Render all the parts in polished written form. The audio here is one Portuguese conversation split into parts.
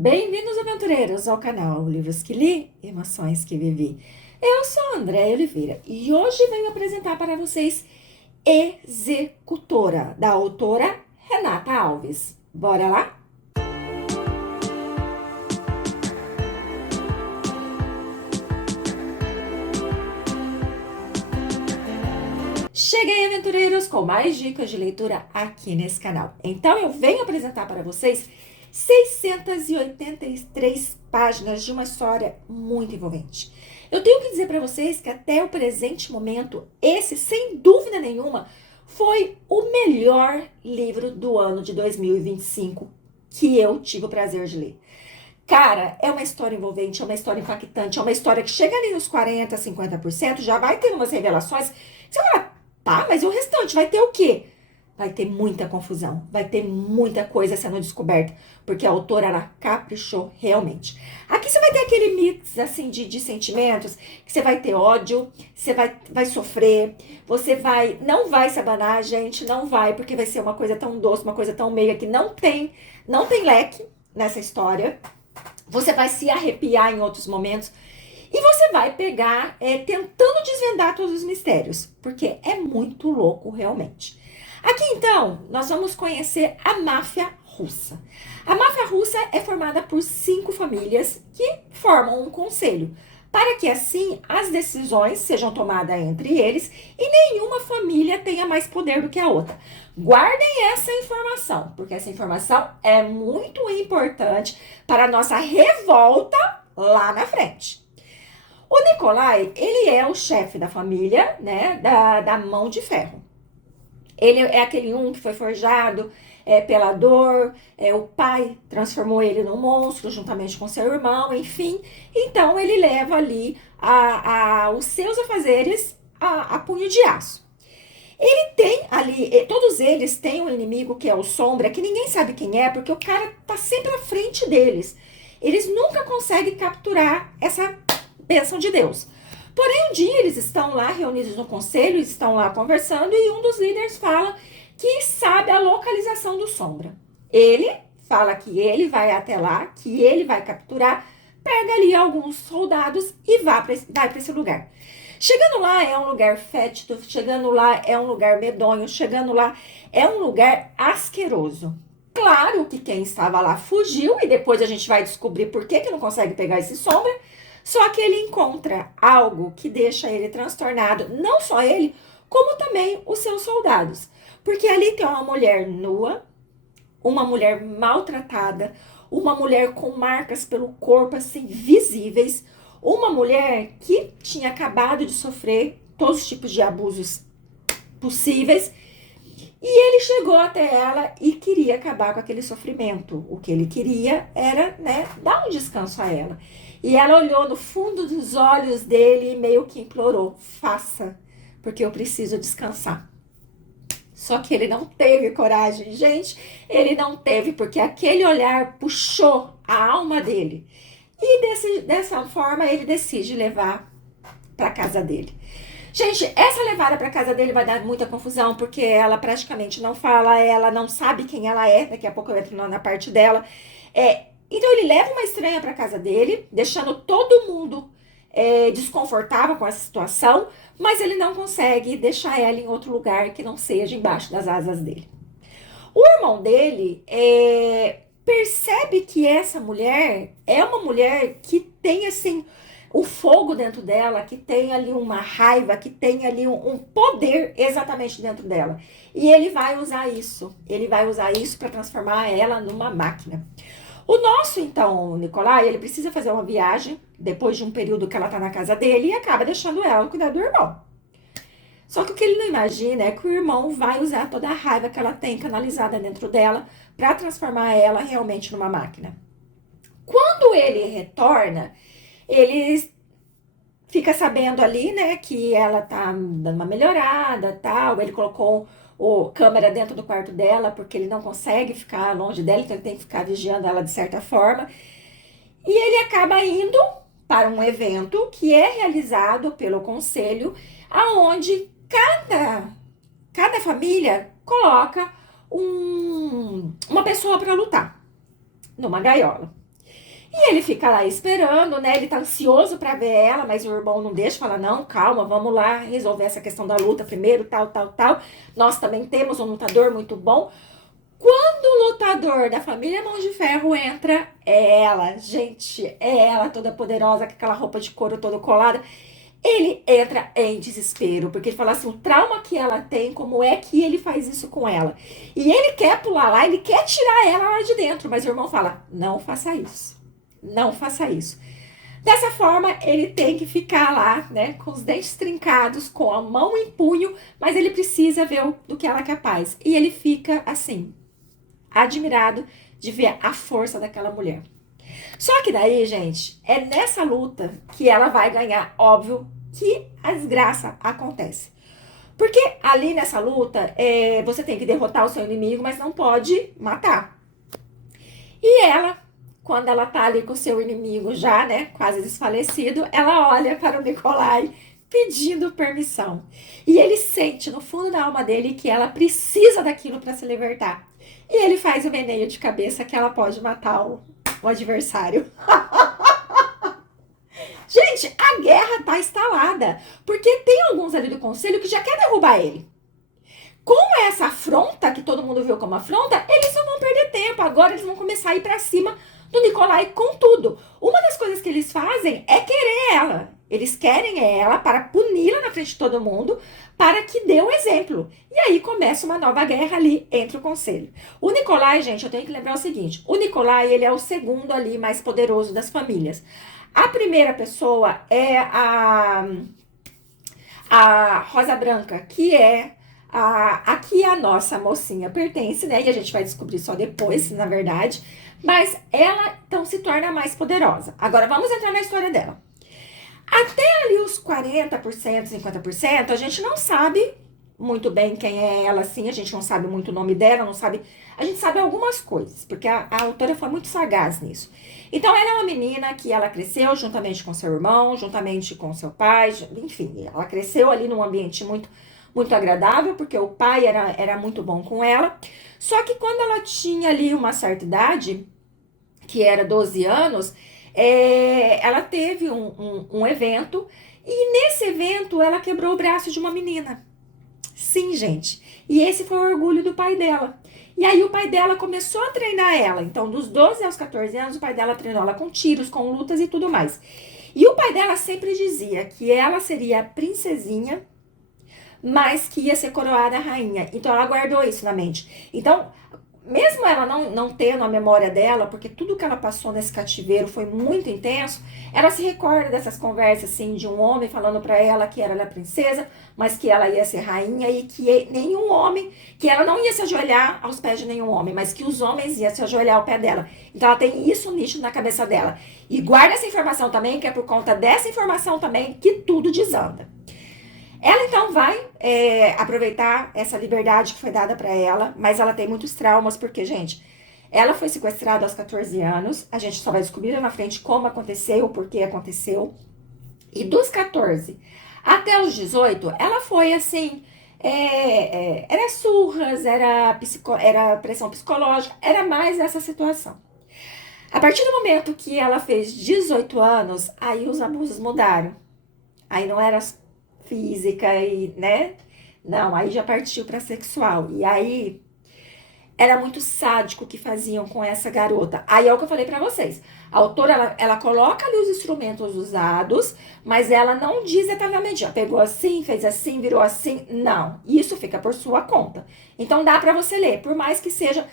Bem-vindos, aventureiros, ao canal Livros que Li, Emoções que Vivi. Eu sou a Andréia Oliveira e hoje venho apresentar para vocês Executora, da autora Renata Alves. Bora lá? Cheguei, aventureiros, com mais dicas de leitura aqui nesse canal. Então, eu venho apresentar para vocês 683 páginas de uma história muito envolvente. Eu tenho que dizer para vocês que até o presente momento, esse, sem dúvida nenhuma, foi o melhor livro do ano de 2025 que eu tive o prazer de ler. Cara, é uma história envolvente, é uma história impactante, é uma história que chega ali nos 40, 50%, já vai ter umas revelações. Você fala, tá, mas e o restante? Vai ter o quê? Vai ter muita confusão, vai ter muita coisa sendo descoberta, porque a autora, ela caprichou realmente. Aqui você vai ter aquele mix, assim, de sentimentos, que você vai ter ódio, você vai sofrer, não vai se abanar, gente, não vai, porque vai ser uma coisa tão doce, uma coisa tão meiga, que não tem leque nessa história. Você vai se arrepiar em outros momentos, e você vai pegar tentando desvendar todos os mistérios, porque é muito louco realmente. Aqui então, nós vamos conhecer a máfia russa. A máfia russa é formada por 5 famílias que formam um conselho, para que assim as decisões sejam tomadas entre eles e nenhuma família tenha mais poder do que a outra. Guardem essa informação, porque essa informação é muito importante para a nossa revolta lá na frente. O Nikolai, ele é o chefe da família, né, da mão de ferro. Ele é aquele que foi forjado pela dor, o pai transformou ele num monstro juntamente com seu irmão, enfim. Então ele leva ali os seus afazeres a punho de aço. Ele tem ali, todos eles têm um inimigo que é o Sombra, que ninguém sabe quem é, porque o cara tá sempre à frente deles. Eles nunca conseguem capturar essa bênção de Deus. Porém, um dia eles estão lá reunidos no conselho, estão lá conversando e um dos líderes fala que sabe a localização do Sombra. Ele fala que ele vai até lá, que ele vai capturar, pega ali alguns soldados e vai para esse lugar. Chegando lá é um lugar fétido, chegando lá é um lugar medonho, chegando lá é um lugar asqueroso. Claro que quem estava lá fugiu e depois a gente vai descobrir por que não consegue pegar esse Sombra. Só que ele encontra algo que deixa ele transtornado, não só ele, como também os seus soldados. Porque ali tem uma mulher nua, uma mulher maltratada, uma mulher com marcas pelo corpo assim visíveis, uma mulher que tinha acabado de sofrer todos os tipos de abusos possíveis. E ele chegou até ela e queria acabar com aquele sofrimento. O que ele queria era, né, dar um descanso a ela. E ela olhou no fundo dos olhos dele e meio que implorou: faça, porque eu preciso descansar. Só que ele não teve coragem, gente. Ele não teve, porque aquele olhar puxou a alma dele. E dessa forma ele decide levar para casa dele. Gente, essa levada para casa dele vai dar muita confusão, porque ela praticamente não fala, ela não sabe quem ela é. Daqui a pouco eu entro na parte dela. Então ele leva uma estranha para casa dele, deixando todo mundo desconfortável com essa situação, mas ele não consegue deixar ela em outro lugar que não seja embaixo das asas dele. O irmão dele percebe que essa mulher é uma mulher que tem assim o fogo dentro dela, que tem ali uma raiva, que tem ali um poder exatamente dentro dela. E ele vai usar isso. Ele vai usar isso para transformar ela numa máquina. O nosso, então, Nicolai, ele precisa fazer uma viagem depois de um período que ela tá na casa dele e acaba deixando ela cuidar do irmão. Só que o que ele não imagina é que o irmão vai usar toda a raiva que ela tem canalizada dentro dela para transformar ela realmente numa máquina. Quando ele retorna, ele fica sabendo ali, né, que ela tá dando uma melhorada, tal. Ele colocou câmera dentro do quarto dela, porque ele não consegue ficar longe dela, então ele tem que ficar vigiando ela de certa forma. E ele acaba indo para um evento que é realizado pelo conselho, aonde cada família coloca uma pessoa para lutar numa gaiola. E ele fica lá esperando, né? Ele tá ansioso pra ver ela, mas o irmão não deixa, fala: não, calma, vamos lá resolver essa questão da luta primeiro, tal, tal, tal. Nós também temos um lutador muito bom. Quando o lutador da família Mão de Ferro entra, é ela, gente, é ela toda poderosa, com aquela roupa de couro toda colada. Ele entra em desespero, porque ele fala assim, o trauma que ela tem, como é que ele faz isso com ela? E ele quer pular lá, ele quer tirar ela lá de dentro, mas o irmão fala, não faça isso, não faça isso. Dessa forma, ele tem que ficar lá, né, com os dentes trincados, com a mão em punho, mas ele precisa ver do que ela é capaz. E ele fica, assim, admirado de ver a força daquela mulher. Só que daí, gente, é nessa luta que ela vai ganhar, óbvio, que a desgraça acontece. Porque ali nessa luta, você tem que derrotar o seu inimigo, mas não pode matar. E ela, quando ela tá ali com o seu inimigo já, né, quase desfalecido, ela olha para o Nikolai pedindo permissão. E ele sente no fundo da alma dele que ela precisa daquilo para se libertar. E ele faz o meneio de cabeça que ela pode matar o adversário. Gente, a guerra tá instalada, porque tem alguns ali do conselho que já quer derrubar ele. Com essa afronta, que todo mundo viu como afronta, eles não vão perder tempo. Agora eles vão começar a ir pra cima do Nikolai com tudo. Uma das coisas que eles fazem é querer ela. Eles querem ela para puni-la na frente de todo mundo, para que dê um exemplo. E aí começa uma nova guerra ali entre o conselho. O Nikolai, gente, eu tenho que lembrar o seguinte. O Nikolai, ele é o segundo ali mais poderoso das famílias. A primeira pessoa é a Rosa Branca, que é aqui a nossa mocinha pertence, né? E a gente vai descobrir só depois, na verdade. Mas ela, então, se torna mais poderosa. Agora, vamos entrar na história dela. Até ali os 40%, 50%, a gente não sabe muito bem quem é ela, assim. A gente não sabe muito o nome dela, não sabe... A gente sabe algumas coisas, porque a autora foi muito sagaz nisso. Então, ela é uma menina que ela cresceu juntamente com seu irmão, juntamente com seu pai, enfim, ela cresceu ali num ambiente muito agradável, porque o pai era muito bom com ela. Só que quando ela tinha ali uma certa idade, que era 12 anos, ela teve um evento, e nesse evento ela quebrou o braço de uma menina. Sim, gente. E esse foi o orgulho do pai dela. E aí o pai dela começou a treinar ela. Então, dos 12 aos 14 anos, o pai dela treinou ela com tiros, com lutas e tudo mais. E o pai dela sempre dizia que ela seria a princesinha, mas que ia ser coroada rainha. Então, ela guardou isso na mente. Então, mesmo ela não tendo a memória dela, porque tudo que ela passou nesse cativeiro foi muito intenso, ela se recorda dessas conversas, assim, de um homem falando pra ela que ela era princesa, mas que ela ia ser rainha e que nenhum homem, que ela não ia se ajoelhar aos pés de nenhum homem, mas que os homens iam se ajoelhar ao pé dela. Então, ela tem isso nítido na cabeça dela. E guarda essa informação também, que é por conta dessa informação também que tudo desanda. Ela então vai aproveitar essa liberdade que foi dada para ela, mas ela tem muitos traumas, porque, gente, ela foi sequestrada aos 14 anos, a gente só vai descobrir lá na frente como aconteceu, o porquê aconteceu, e dos 14 até os 18, ela foi assim, era surras, era pressão psicológica, era mais essa situação. A partir do momento que ela fez 18 anos, aí os abusos mudaram. Aí não era física e, né? Não, aí já partiu para sexual. E aí era muito sádico o que faziam com essa garota. Aí é o que eu falei para vocês. A autora, ela coloca ali os instrumentos usados, mas ela não diz detalhadamente, ó, pegou assim, fez assim, virou assim. Não, isso fica por sua conta. Então dá para você ler, por mais que seja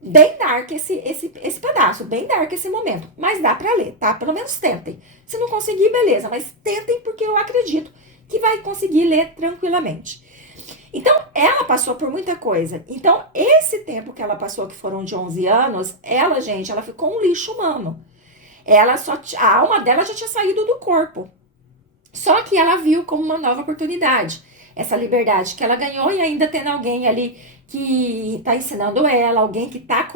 bem dark esse pedaço, bem dark esse momento. Mas dá para ler, tá? Pelo menos tentem. Se não conseguir, beleza, mas tentem porque eu acredito que vai conseguir ler tranquilamente. Então, ela passou por muita coisa. Então, esse tempo que ela passou, que foram de 11 anos, ela, gente, ela ficou um lixo humano. A alma dela já tinha saído do corpo. Só que ela viu como uma nova oportunidade. Essa liberdade que ela ganhou e ainda tendo alguém ali que tá ensinando ela, alguém que tá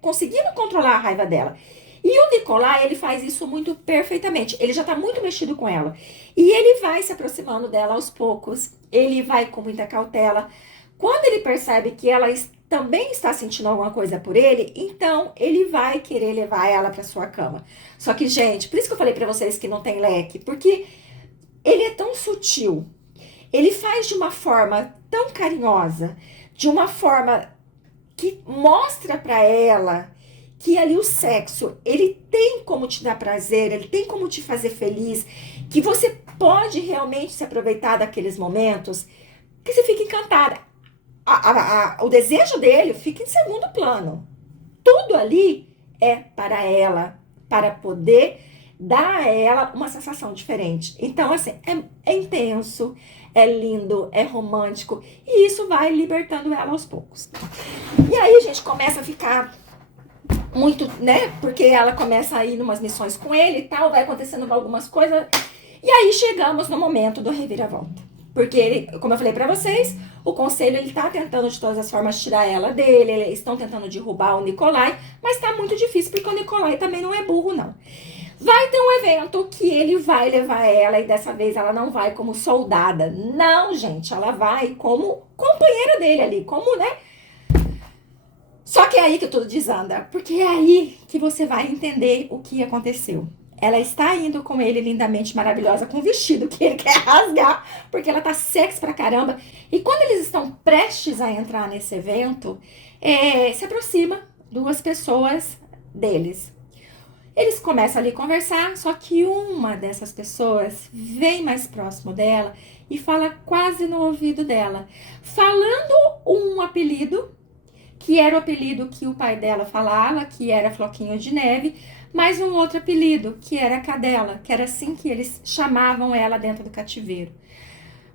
conseguindo controlar a raiva dela. E o Nikolai, ele faz isso muito perfeitamente. Ele já tá muito mexido com ela. E ele vai se aproximando dela aos poucos. Ele vai com muita cautela. Quando ele percebe que ela também está sentindo alguma coisa por ele, então ele vai querer levar ela para sua cama. Só que, gente, por isso que eu falei para vocês que não tem leque, porque ele é tão sutil. Ele faz de uma forma tão carinhosa, de uma forma que mostra para ela que ali o sexo, ele tem como te dar prazer, ele tem como te fazer feliz, que você pode realmente se aproveitar daqueles momentos, que você fica encantada. O desejo dele fica em segundo plano. Tudo ali é para ela, para poder dar a ela uma sensação diferente. Então, assim, é intenso, é lindo, é romântico, e isso vai libertando ela aos poucos. E aí a gente começa a ficar muito, né? Porque ela começa a ir numas missões com ele e tal, vai acontecendo algumas coisas. E aí chegamos no momento do reviravolta. Porque ele, como eu falei pra vocês, o conselho ele tá tentando de todas as formas tirar ela dele, eles estão tentando derrubar o Nicolai, mas tá muito difícil porque o Nicolai também não é burro, não. Vai ter um evento que ele vai levar ela e dessa vez ela não vai como soldada. Não, gente, ela vai como companheira dele ali, como, né? Só que é aí que tudo desanda, porque é aí que você vai entender o que aconteceu. Ela está indo com ele lindamente maravilhosa, com o vestido que ele quer rasgar, porque ela tá sexy pra caramba. E quando eles estão prestes a entrar nesse evento, se aproxima duas pessoas deles. Eles começam ali a conversar, só que uma dessas pessoas vem mais próximo dela e fala quase no ouvido dela, falando um apelido, que era o apelido que o pai dela falava, que era Floquinho de Neve, mais um outro apelido, que era Cadela, que era assim que eles chamavam ela dentro do cativeiro.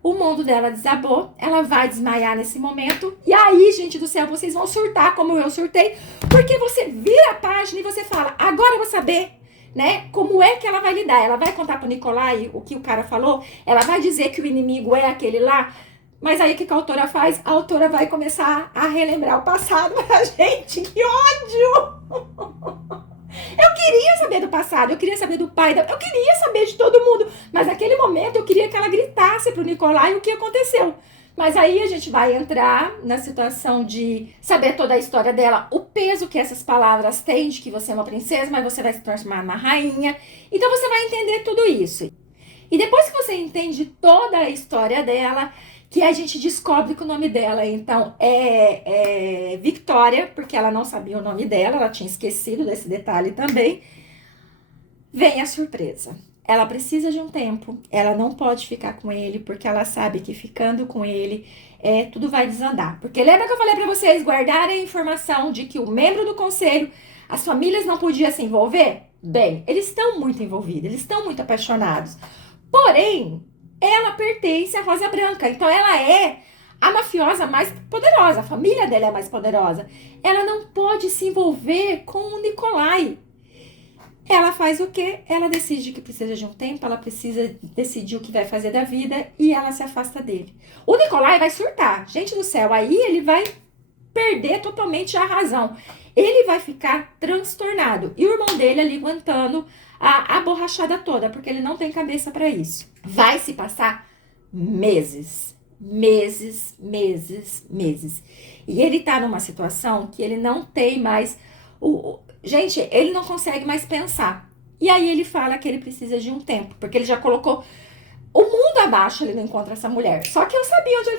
O mundo dela desabou, ela vai desmaiar nesse momento, e aí, gente do céu, vocês vão surtar como eu surtei, porque você vira a página e você fala, agora eu vou saber, né, como é que ela vai lidar. Ela vai contar pro Nicolai o que o cara falou, ela vai dizer que o inimigo é aquele lá, mas aí o que a autora faz? A autora vai começar a relembrar o passado pra gente, que ódio! Eu queria saber do passado, eu queria saber do pai, eu queria saber de todo mundo. Mas naquele momento eu queria que ela gritasse pro Nicolai o que aconteceu. Mas aí a gente vai entrar na situação de saber toda a história dela, o peso que essas palavras têm de que você é uma princesa, mas você vai se transformar numa rainha. Então você vai entender tudo isso. E depois que você entende toda a história dela, que a gente descobre que o nome dela, então, é Victoria, porque ela não sabia o nome dela, ela tinha esquecido desse detalhe também. Vem a surpresa. Ela precisa de um tempo, ela não pode ficar com ele, porque ela sabe que ficando com ele, tudo vai desandar. Porque lembra que eu falei pra vocês guardarem a informação de que o membro do conselho, as famílias não podiam se envolver? Bem, eles estão muito envolvidos, eles estão muito apaixonados. Porém, ela pertence à Rosa Branca, então ela é a mafiosa mais poderosa, a família dela é mais poderosa. Ela não pode se envolver com o Nicolai. Ela faz o quê? Ela decide que precisa de um tempo, ela precisa decidir o que vai fazer da vida e ela se afasta dele. O Nicolai vai surtar, gente do céu, aí ele vai perder totalmente a razão. Ele vai ficar transtornado e o irmão dele ali aguentando a borrachada toda, porque ele não tem cabeça para isso. Vai se passar meses. E ele tá numa situação que ele não tem mais gente, ele não consegue mais pensar. E aí ele fala que ele precisa de um tempo, porque ele já colocou o mundo abaixo, ele não encontra essa mulher. Só que eu sabia onde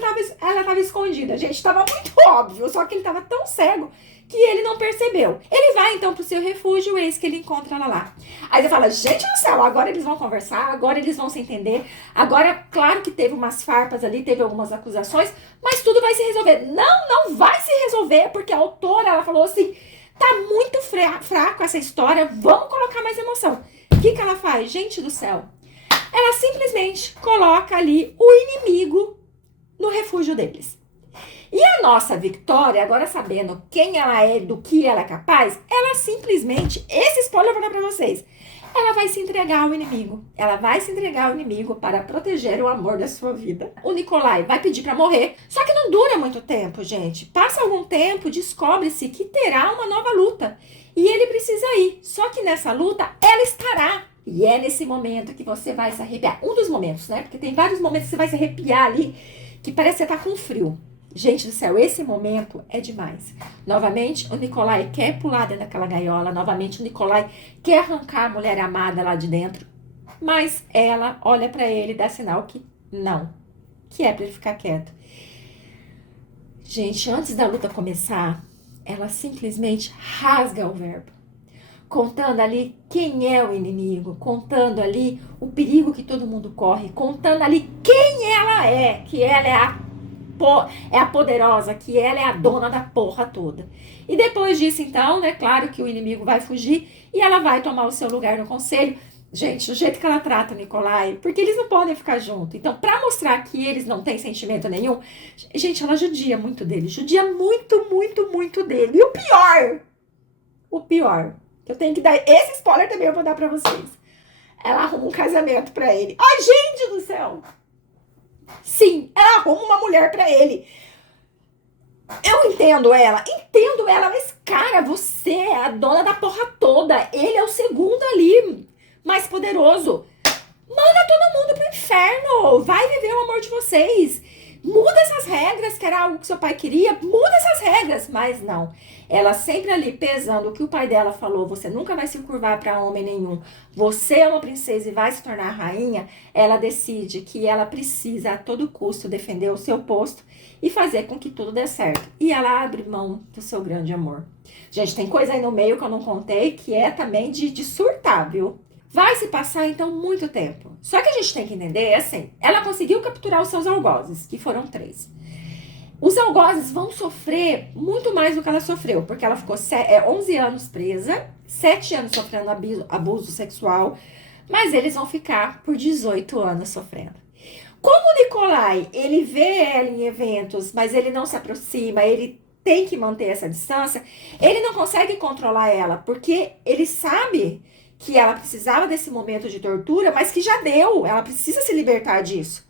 ela estava escondida. Gente, tava muito óbvio, só que ele tava tão cego que ele não percebeu. Ele vai então pro seu refúgio, eis que ele encontra ela lá. Aí ele fala, gente do céu, agora eles vão conversar, agora eles vão se entender. Agora, claro que teve umas farpas ali, teve algumas acusações, mas tudo vai se resolver. Não vai se resolver, porque a autora, ela falou assim, tá muito fraco essa história, vamos colocar mais emoção. O que ela faz? Gente do céu, ela simplesmente coloca ali o inimigo no refúgio deles. E a nossa Victoria, agora sabendo quem ela é, do que ela é capaz, ela simplesmente, esse spoiler eu vou dar pra vocês, ela vai se entregar ao inimigo. Ela vai se entregar ao inimigo para proteger o amor da sua vida. O Nicolai vai pedir pra morrer, só que não dura muito tempo, gente. Passa algum tempo, descobre-se que terá uma nova luta. E ele precisa ir. Só que nessa luta, ela estará. E é nesse momento que você vai se arrepiar. Um dos momentos, né? Porque tem vários momentos que você vai se arrepiar ali, que parece que você tá com frio. Gente do céu, esse momento é demais. Novamente, o Nikolai quer pular dentro daquela gaiola. Novamente, o Nikolai quer arrancar a mulher amada lá de dentro. Mas ela olha pra ele e dá sinal que não. Que é pra ele ficar quieto. Gente, antes da luta começar, ela simplesmente rasga o verbo. Contando ali quem é o inimigo. Contando ali o perigo que todo mundo corre. Contando ali quem ela é. Que ela é a poderosa, que ela é a dona da porra toda. E depois disso, então, né, claro que o inimigo vai fugir e ela vai tomar o seu lugar no conselho. Gente, o jeito que ela trata o Nikolai, porque eles não podem ficar juntos. Então, pra mostrar que eles não têm sentimento nenhum, gente, ela judia muito dele. Judia muito, muito, muito dele. E o pior, eu tenho que dar, esse spoiler também eu vou dar pra vocês. Ela arruma um casamento pra ele. Ai, gente do céu! Sim, ela arruma uma mulher pra ele. Eu entendo ela, mas cara, você é a dona da porra toda. Ele é o segundo ali, mais poderoso. Manda todo mundo pro inferno. Vai viver o amor de vocês. Muda essas regras, que era algo que seu pai queria. Muda essas regras. Mas não. Ela sempre ali pesando o que o pai dela falou. Você nunca vai se curvar pra homem nenhum. Você é uma princesa e vai se tornar rainha. Ela decide que ela precisa a todo custo defender o seu posto e fazer com que tudo dê certo. E ela abre mão do seu grande amor. Gente, tem coisa aí no meio que eu não contei que é também de surtar, viu? Vai se passar, então, muito tempo. Só que a gente tem que entender, assim, ela conseguiu capturar os seus algozes, que foram 3. Os algozes vão sofrer muito mais do que ela sofreu, porque ela ficou 11 anos presa, 7 anos sofrendo abuso sexual, mas eles vão ficar por 18 anos sofrendo. Como o Nikolai, ele vê ela em eventos, mas ele não se aproxima, ele tem que manter essa distância, ele não consegue controlar ela, porque ele sabe que ela precisava desse momento de tortura, mas que já deu, ela precisa se libertar disso.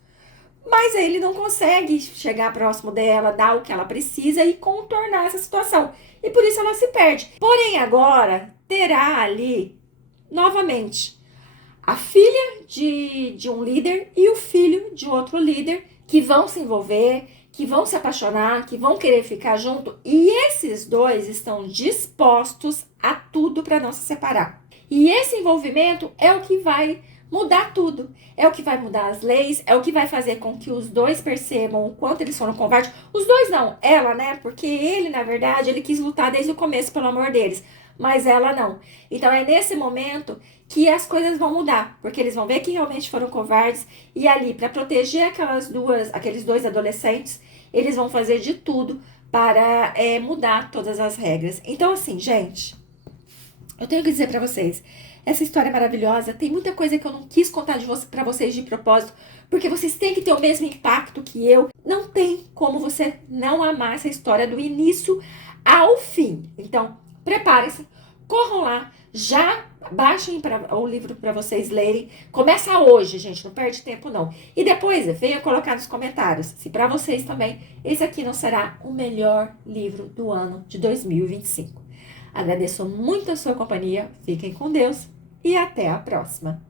Mas ele não consegue chegar próximo dela, dar o que ela precisa e contornar essa situação. E por isso ela se perde. Porém, agora terá ali, novamente, a filha de um líder e o filho de outro líder que vão se envolver, que vão se apaixonar, que vão querer ficar junto. E esses dois estão dispostos a tudo para não se separar. E esse envolvimento é o que vai mudar tudo. É o que vai mudar as leis, é o que vai fazer com que os dois percebam o quanto eles foram covardes. Os dois não, ela, né? Porque ele, na verdade, ele quis lutar desde o começo pelo amor deles. Mas ela não. Então é nesse momento que as coisas vão mudar. Porque eles vão ver que realmente foram covardes. E ali, para proteger aqueles dois adolescentes, eles vão fazer de tudo para mudar todas as regras. Então, assim, gente, eu tenho que dizer pra vocês, essa história é maravilhosa. Tem muita coisa que eu não quis contar pra vocês de propósito, porque vocês têm que ter o mesmo impacto que eu. Não tem como você não amar essa história do início ao fim. Então, preparem-se, corram lá, já baixem o livro pra vocês lerem. Começa hoje, gente, não perde tempo não. E depois, venha colocar nos comentários se pra vocês também esse aqui não será o melhor livro do ano de 2025. Agradeço muito a sua companhia, fiquem com Deus e até a próxima!